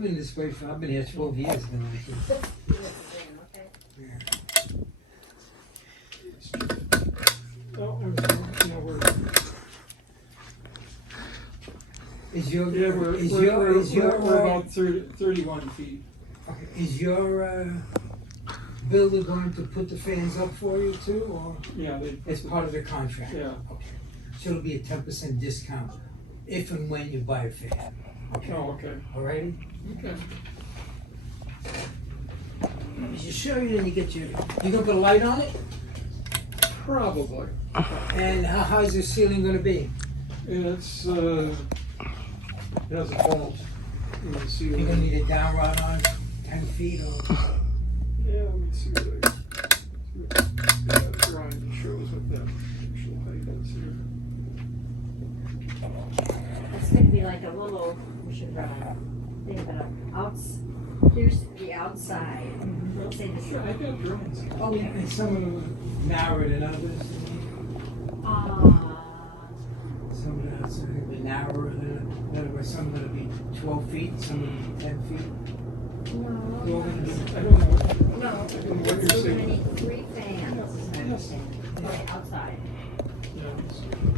living this way for, I've been here 12 years now. Yeah. Oh, we're Is your, yeah, we're about 31 feet. okay, is your builder going to put the fans up for you too, or Yeah, it's part of the contract? Yeah. Okay. So it'll be a 10% discount if and when you buy a fan. Okay. Oh, okay. Alrighty? Okay. As you show you, then you get your, you gonna put a light on it? Probably. And how high is the ceiling gonna be? It's it has a vault in the You're ceiling. gonna need a down rod on it, 10 feet or? Yeah, let me see what that drawing shows what that actual height is here. It's gonna be like a little, we should think about here's the outside. Let's say this. Yeah, I got drawings. Oh, yeah, and some of them are narrower than others. Some of the outside will be narrower than, in other words, some are gonna be 12 feet, some are gonna be 10 feet. No, Well, we can do- I don't know what, no, I don't know what you're we're gonna saying. need 3 fans. Yes. Okay, outside. Yeah,